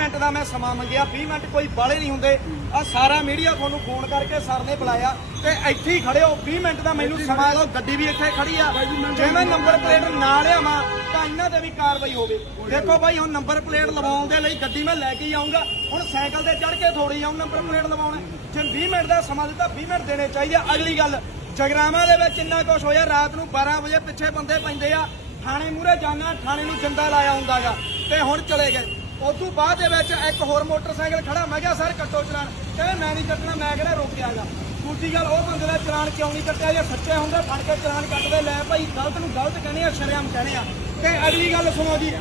Minute ਦਾ ਮੈਂ ਸਮਾਂ ਮੰਗਿਆ 20 ਮਿੰਟ ਕੋਈ ਬਾਲੇ ਨਹੀਂ ਹੁੰਦੇ। ਆ ਸਾਰਾ ਮੀਡੀਆ ਤੁਹਾਨੂੰ ਫੋਨ ਕਰਕੇ ਸਰ ਨੇ ਬੁਲਾਇਆ ਤੇ ਇੱਥੇ ਹੀ ਖੜੇ ਹੋ 20 ਮਿੰਟ ਦਾ ਮੈਨੂੰ ਸਮਾਂ ਦਿਓ ਗੱਡੀ ਵੀ ਇੱਥੇ ਖੜੀ ਆ। ਜੇ ਮੈਂ ਨੰਬਰ ਪਲੇਟ ਨਾ ਲਿਆਵਾਂ, ਤਾਂ ਇਹਨਾਂ ਤੇ ਵੀ ਕਾਰਵਾਈ ਹੋਵੇ। ਦੇਖੋ ਭਾਈ, ਹੁਣ ਨੰਬਰ ਪਲੇਟ ਲਵਾਉਣ ਦੇ ਲਈ ਗੱਡੀ ਮੈਂ ਲੈ ਕੇ ਹੀ ਆਉਂਗਾ ਹੁਣ ਸਾਈਕਲ ਤੇ ਚੜ ਕੇ ਥੋੜੀ ਆਉਂ ਨੰਬਰ ਪਲੇਟ ਲਵਾਉਣਾ। ਜੇ 20 ਮਿੰਟ ਦਾ ਸਮਾਂ ਦਿੱਤਾ 20 ਮਿੰਟ ਦੇਣੇ ਚਾਹੀਦੇ ਆ। ਅਗਲੀ ਗੱਲ, ਜਗਰਾਵਾਂ ਦੇ ਵਿੱਚ ਇੰਨਾ ਕੁਝ ਹੋਇਆ, ਰਾਤ ਨੂੰ 12 ਵਜੇ ਪਿੱਛੇ ਬੰਦੇ ਪੈਂਦੇ ਆ। ਥਾਣੇ ਮੂਰੇ ਜਾਣਾ, ਥਾਣੇ ਨੂੰ ਜਿੰਦਾ ਲਾਇਆ ਹੁੰਦਾਗਾ। ਤੇ ਹੁਣ ਚਲੇ ਗਏ। ਉਸ ਤੋਂ ਬਾਅਦ ਦੇ ਵਿੱਚ ਇੱਕ ਹੋਰ ਮੋਟਰਸਾਈਕਲ ਖੜਾ। ਮੈਂ ਕਿਹਾ, ਸਰ, ਕੱਟੋ ਚਲਾਨ। ਕਹਿੰਦੇ, ਮੈਂ ਨਹੀਂ ਕੱਟਣਾ, ਮੈਂ ਕਿਹੜਾ ਰੋਕਿਆਗਾ ਦੂਜੀ ਗੱਲ, ਉਹ ਬੰਦੇ ਦਾ ਚਲਾਨ ਕਿਉਂ ਨਹੀਂ ਕੱਟਿਆ? ਜੇ ਸੱਚੇ ਹੁੰਦੇ, ਫੜ ਕੇ ਚਲਾਨ ਕੱਟਦੇ। ਲੈ ਭਾਈ, ਗਲਤ ਨੂੰ ਗਲਤ ਕਹਿੰਦੇ ਆ, ਸ਼ਰੇਆਮ ਕਹਿੰਦੇ ਆ। ਤੇ ਅਗਲੀ ਗੱਲ ਸੁਣੋ ਜੀ,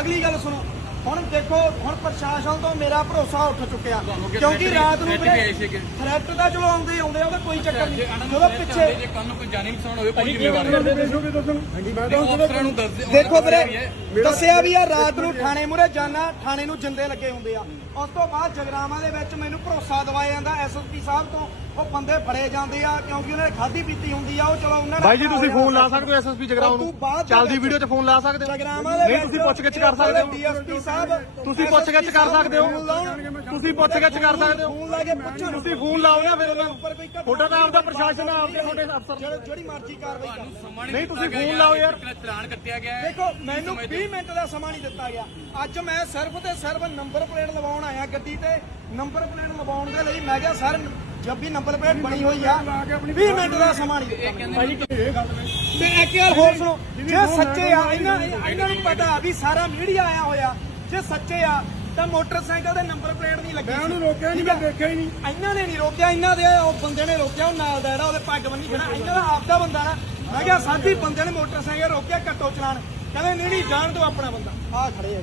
ਅਗਲੀ ਗੱਲ ਸੁਣੋ। ਹੁਣ ਦੇਖੋ ਹੁਣ ਪ੍ਰਸ਼ਾਸਨ ਤੋਂ ਮੇਰਾ ਭਰੋਸਾ ਉੱਠ ਚੁੱਕਿਆ। ਕਿਉਂਕਿ ਰਾਤ ਨੂੰ ਥ੍ਰੈਟ ਦਾ ਚਲੋ ਆਉਂਦੇ ਹੀ ਆਉਂਦੇ ਆ, ਉਹਦਾ ਕੋਈ ਚੱਕਰ ਨਹੀਂ। ਜਦੋਂ ਪਿੱਛੇ ਜੇ ਕੱਲ ਨੂੰ ਕੋਈ ਜਾਨੀ ਨੁਕਸਾਨ ਹੋਵੇ ਕੋਈ ਜ਼ਿੰਮੇਵਾਰ ਹੈ ਉਹ ਅਫਸਰਾਂ ਨੂੰ ਦੱਸ ਦੇ ਦੇਖੋ ਵੀਰੇ ਦੱਸਿਆ ਵੀ ਆ ਰਾਤ ਨੂੰ ਥਾਣੇ ਮੂਰੇ ਜਾਣਾ ਥਾਣੇ ਨੂੰ ਜਿੰਦੇ ਲੱਗੇ ਹੁੰਦੇ ਆ। ਉਸ ਤੋਂ ਬਾਅਦ ਜਗਰਾਵਾਂ ਦੇ ਵਿੱਚ ਮੈਨੂੰ ਭਰੋਸਾ ਦਿਵਾਇਆ ਜਾਂਦਾ ਐਸਐਸਪੀ ਸਾਹਿਬ ਤੋਂ। ਉਹ ਬੰਦੇ ਫੜੇ ਜਾਂਦੇ ਆ ਕਿਉਂਕਿ ਉਹਨਾਂ ਨੇ ਖਾਦੀ ਪੀਤੀ ਹੁੰਦੀ ਆ ਉਹ ਚਲੋ ਉਹਨਾਂ ਨੇ ਬਾਈ ਜੀ ਤੁਸੀਂ ਫੋਨ ਲਾ ਸਕਦੇ ਹੋ ਐਸਐਸਪੀ ਤੋਂ ਨੂੰ ਚੱਲਦੀ ਵੀਡੀਓ 'ਚ ਫੋਨ ਲਾ ਸਕਦੇ ਹੋ? ਜਗਰਾਵਾਂ ਦੇ ਨਹੀਂ ਤੁਸੀਂ ਪੁੱਛਗਿੱਛ ਕਰ ਸਕਦੇ ਹੋ। ਡੀਐਸਪੀ ਸਾਹਿਬ ਤੁਸੀਂ ਪੁੱਛਗਿੱਛ ਕਰ ਸਕਦੇ ਹੋ। ਤੁਸੀਂ ਪੁੱਛਗਿੱਛ ਕਰ ਸਕਦੇ ਹੋ। ਫੋਨ ਲਾ ਕੇ ਪੁੱਛੋ ਤੁਸੀਂ ਫੋਨ ਲਾਓ ਨਾ ਫਿਰ ਉਹਨਾਂ ਨੂੰ। ਉੱਪਰ ਕੋਈ ਘਟਨਾ ਤੁਹਾਡਾ ਤਾਂ ਆਪਦਾ ਪ੍ਰਸ਼ਾਸਨ ਆ ਆਪਦੇ ਤੁਹਾਡੇ ਅਫਸਰ ਜਿਹੜੀ- ਮਰਜ਼ੀ ਕਾਰਵਾਈ ਕਰ। ਨਹੀਂ ਤੁਸੀਂ ਫੋਨ ਲਾਓ ਯਾਰ। ਚਲਾਨ ਕੱਟਿਆ ਗਿਆ ਹੈ। ਦੇਖੋ ਮੈਨੂੰ 20 ਮਿੰਟ ਦਾ ਸਮਾਂ ਨਹੀਂ ਦਿੱਤਾ ਗਿਆ। ਅੱਜ ਮੈਂ ਸਿਰਫ ਤੇ ਸਿਰਫ ਨੰਬਰ ਪਲੇਟ ਲਵਾਉਣ ਆਇਆ ਗੱਡੀ ਤੇ। ਨੰਬਰ ਪਲੇਟ ਲਵਾਉਣ ਦੇ ਲਈ ਮੈਂ ਕਿਹਾ ਸਰ ਜਦ ਵੀ ਨੰਬਰ ਪਲੇਟ ਬਣੀ ਹੋਈ ਆ 20 ਮਿੰਟ ਦਾ ਸਮਾਂ ਨਹੀਂ ਦਿੱਤਾ ਤੇ ਇੱਕ ਗੱਲ ਹੋਰ ਸੁਣੋ ਜੇ ਸੱਚੇ ਆ ਇਹਨਾਂ ਇਹਨਾਂ ਨੂੰ ਪਤਾ ਵੀ ਸਾਰਾ ਮੀਡੀਆ ਆਇਆ ਹੋਇਆ। ਜੇ ਸੱਚੇ ਆ ਤਾਂ ਮੋਟਰਸਾਈਕਲ ਦੇ ਨੰਬਰ ਪਲੇਟ ਨਹੀਂ ਲੱਗੀ ਮੈਂ ਉਹਨੂੰ ਰੋਕਿਆ ਨਹੀਂ ਮੈਂ ਦੇਖਿਆ ਹੀ ਨਹੀਂ। ਇਹਨਾਂ ਨੇ ਨਹੀਂ ਰੋਕਿਆ ਇਹਨਾਂ ਦੇ ਉਹ ਬੰਦੇ ਨੇ ਰੋਕਿਆ ਉਹ ਨਾਲ ਦਾ ਜਿਹੜਾ ਉਹਦੇ ਪੱਗ ਬੰਨੀ ਖੜਾ ਇਹਨਾਂ ਦਾ ਆਪਦਾ ਬੰਦਾ ਨਾ। ਮੈਂ ਕਿਹਾ ਸਾਡੀ ਬੰਦੇ ਨੇ ਮੋਟਰਸਾਈਕਲ ਰੋਕਿਆ ਕੱਟੋ ਚਲਾਨ। ਕਹਿੰਦੇ ਨਹੀਂ ਨਹੀਂ ਜਾਣ ਦਿਓ ਆਪਣਾ ਬੰਦਾ। ਆ ਖੜੇ ਆ।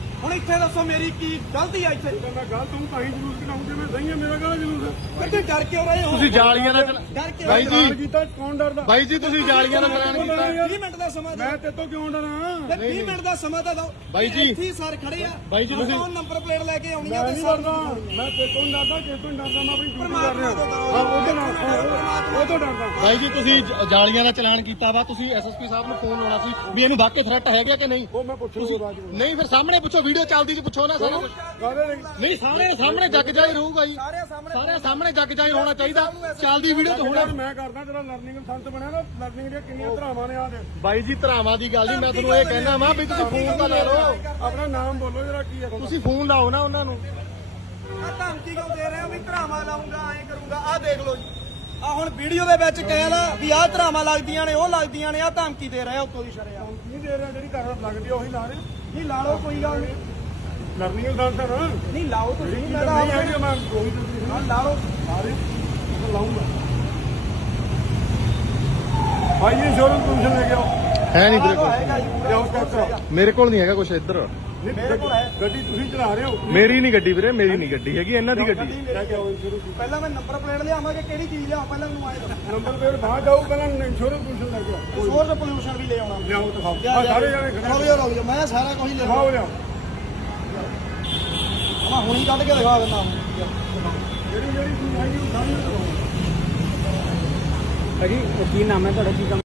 ਹੁਣ ਇੱਥੇ ਦੱਸੋ ਮੇਰੀ ਕੀ ਗਲਤੀ ਆ ਇੱਥੇ? ਮੈਂ ਗੱਲ ਤੂੰ ਤਾਂ ਹੀ ਜਲੂਸ ਕਢਾਉਂਦੇ ਮੈਂ ਸਹੀ ਹੈ ਮੇਰਾ ਗਾਲਾ ਜਲੂਸ ਕਿੱਥੇ ਡਰ ਕਿਉਂ ਰਹੇ ਹੋ? ਤੁਸੀਂ ਜਾਲੀਆਂ ਦਾ ਚਲਾ- ਡਰ ਕਿਉਂ ਬਾਈ ਰਹੇ ਹੋ? ਜੀ। ਕੀਤਾ ਕੌਣ ਡਰਦਾ? ਬਾਈ ਜੀ ਤੁਸੀਂ ਜਾਲੀਆਂ ਦਾ ਚਲਾਨ ਕੀਤਾ। 20 ਮਿੰਟ ਦਾ ਸਮਾਂ ਦਿਓ। ਮੈਂ ਤੇ ਤੋਂ ਕਿਉਂ ਡਰਾਂ? ਤੇ 20 ਮਿੰਟ ਦਾ ਸਮਾਂ ਤਾਂ ਦਿਓ। ਬਾਈ ਜੀ। ਇੱਥੇ ਹੀ ਸਰ ਖੜੇ ਆ। ਬਾਈ ਜੀ ਤੁਸੀਂ- ਨੰਬਰ ਪਲੇਟ ਲੈ ਕੇ ਆਉਣੀ ਆ ਮੈਂ ਤੇ ਨਹੀਂ ਸਰ ਡਰਦਾ। ਮੈਂ ਤੇ ਤੋਂ ਡਰਦਾ ਕਿ ਤੋਂ ਡਰਦਾ ਮੈਂ ਆਪਣੀ ਡਿਊਟੀ ਕਰ ਪਰਮਾਤਮਾ ਰਿਹਾ। ਤੋਂ ਡਰੋ। ਤੋਂ ਡਰਦਾ ਬਾਈ ਜੀ ਤੁਸੀਂ ਜ- ਜਾਲੀਆਂ ਦਾ ਚਲਾਨ ਕੀਤਾ ਵਾ ਤੁਸੀਂ ਐਸਐਸਪੀ ਸਾਹਿਬ ਨੂੰ ਫੋਨ ਲਾਉਣਾ ਸੀ ਵੀ ਇਹਨੂੰ ਵਾਕਈ ਥ੍ਰੈਟ ਹੈਗਾ ਕਿ ਨਹੀਂ? ਉਹ ਮੈਂ ਬਾਅਦ ਵਿੱਚ ਨਹੀਂ ਫਿਰ ਸਾਹਮਣੇ ਪੁੱਛੋ ਵੀਡੀਓ ਚੱਲਦੀ ਚ ਪੁੱਛੋ ਨਾ ਸਾਰਾ ਕੁਛ। ਕਾਹਦੇ ਲਈ ਨਹੀਂ ਸਾਹਮਣੇ ਸਾਹਮਣੇ ਜੱਗ ਜਾਈ ਰਹੂਗਾ ਜੀ ਸਾਰੇ ਸਾਹਮਣੇ ਜੱਗ ਜਾਈ ਹੋਣਾ ਚਾਹੀਦਾ। ਚੱਲਦੀ ਵੀਡੀਓ ਚ ਹੋਣਾ। ਮੈਂ ਕਰਦਾ ਤੇਰਾ ਲਰਨਿੰਗ ਸੰਤ ਬਣਿਆ ਨਾ ਲਰਨਿੰਗ ਦੀਆਂ ਕਿੰਨੀਆਂ ਧਰਾਵਾਂ ਨੇ ਆ ਦੇ ਬਾਈ ਜੀ ਧਰਾਵਾਂ ਦੀ ਗੱਲ ਨਹੀਂ ਮੈਂ ਤੁਹਾਨੂੰ ਇਹ ਕਹਿਣਾ ਵਾ ਵੀ ਤੁਸੀਂ ਫੋਨ ਤਾਂ ਲਾ ਲਓ। ਆਪਣਾ ਨਾਮ ਬੋਲੋ ਜਰਾ ਕੀ ਹੈ ਤੁਹਾਡਾ। ਤੁਸੀਂ ਫੋਨ ਲਾਓ ਨਾ ਉਹਨਾਂ ਨੂੰ। ਆ ਧਮਕੀ ਕਿਉਂ ਦੇ ਰਹੇ ਹੋ ਵੀ ਧਰਾਵਾਂ ਲਾਉਂਗਾ ਐਂ ਕਰੂੰਗਾ ਆ ਦੇਖ ਲਓ ਜੀ। ਆ ਹੁਣ ਵੀਡੀਓ ਦੇ ਵਿੱਚ ਕਹਿਣਾ ਵੀ ਆਹ ਧਰਾਵਾਂ ਲੱਗਦੀਆਂ ਨੇ ਉਹ ਲੱਗਦੀਆਂ ਨੇ ਆ ਧਮਕੀ ਦੇ ਰਹੇ ਉੱਤੋਂ ਦੀ ਸ਼ਰਿਆ ਨਹੀਂ ਦੇ ਰਿਹਾ ਜਿਹੜੀ ਕਾਗਜ਼ ਲੱਗਦੀ ਆ ਉਹੀ ਲਾ ਰਹੇ ਨਹੀਂ ਲਾ ਲਓ ਕੋਈ ਗੱਲ ਨਹੀਂ। ਲਰਨਿੰਗ ਨਾ ਨਹੀਂ ਲਾਓ ਤੁਸੀਂ ਜਿਹੜੀ ਮੈਂ ਤਾਂ ਹੈਗੀ ਉਹ ਮੈਂ ਉਹੀ ਤੁਸੀਂ ਹਾਂ, ਲਾ ਲਓ। ਸਾਰੇ ਲਾਉਂਗਾ ਭਾਈ ਇੰਸ਼ੋਰੈਂਸ ਕਮਿਸ਼ਨ ਲੈ ਕੇ ਆਓ। ਹੈ ਨਹੀਂ ਆਹ ਵੀਰੇ ਹੈਗਾ ਜੀ ਪੂਰਾ ਲਿਆਓ ਚੈੱਕ ਕਰਾਓ। ਮੇਰੇ ਕੋਲ ਨਹੀਂ ਹੈਗਾ ਕੁਛ ਇੱਧਰ। ਗੱਡੀ ਤੁਸੀਂ ਚਲਾ ਰਹੇ ਹੋ? ਮੇਰੀ ਨਹੀਂ ਗੱਡੀ ਵੀਰੇ ਮੇਰੀ ਨਹੀਂ ਗੱਡੀ ਹੈਗੀ ਇਹਨਾਂ ਦੀ ਗੱਡੀ। ਹੈ। ਲੈ ਪਹਿਲਾਂ ਮੈਂ ਨੰਬਰ ਪਲੇਟ ਲਿਆਵਾਂ ਕਿ ਕਿਹੜੀ ਚੀਜ਼ ਲਿਆਵਾਂ ਪਹਿਲਾਂ ਮੈਨੂੰ ਆਏ ਦੱਸੋ। ਨੰਬਰ ਪਲੇਟ ਬਾਹਰ ਜਾਓ ਪਹਿਲਾਂ ਇੰਸ਼ੋਰੈਂਸ ਕਮਿਸ਼ਨ ਲੈ ਕੇ ਆਓ। ਸੋਰਸ ਪੋਲੂਸ਼ਨ ਵੀ ਲੈ ਆਉਣਾ। ਲਿਆਓ ਦਿਖਾਓ ਆਹ ਸਾਰੇ ਜਾਣੇ ਖੜੇ ਰੁਕ ਜਾਓ, ਮੈਂ ਸਾਰਾ ਕੁਝ ਲਿਖਾਉ ਦਿਖਾਓ ਲਿਆਓ। ਮੈਂ ਹੁਣੀ ਕੱਢ ਕੇ ਦਿਖਾ ਦਿੰਦਾ ਜਿਹੜੀ ਜਿਹੜੀ ਚੀਜ਼ ਹੈਗੀ ਉਹ ਸਾਰੀ ਦਿਖਾਓ ਕੀ ਨਾਮ ਹੈ ਤੁਹਾਡਾ? ਕੀ ਕੰਮ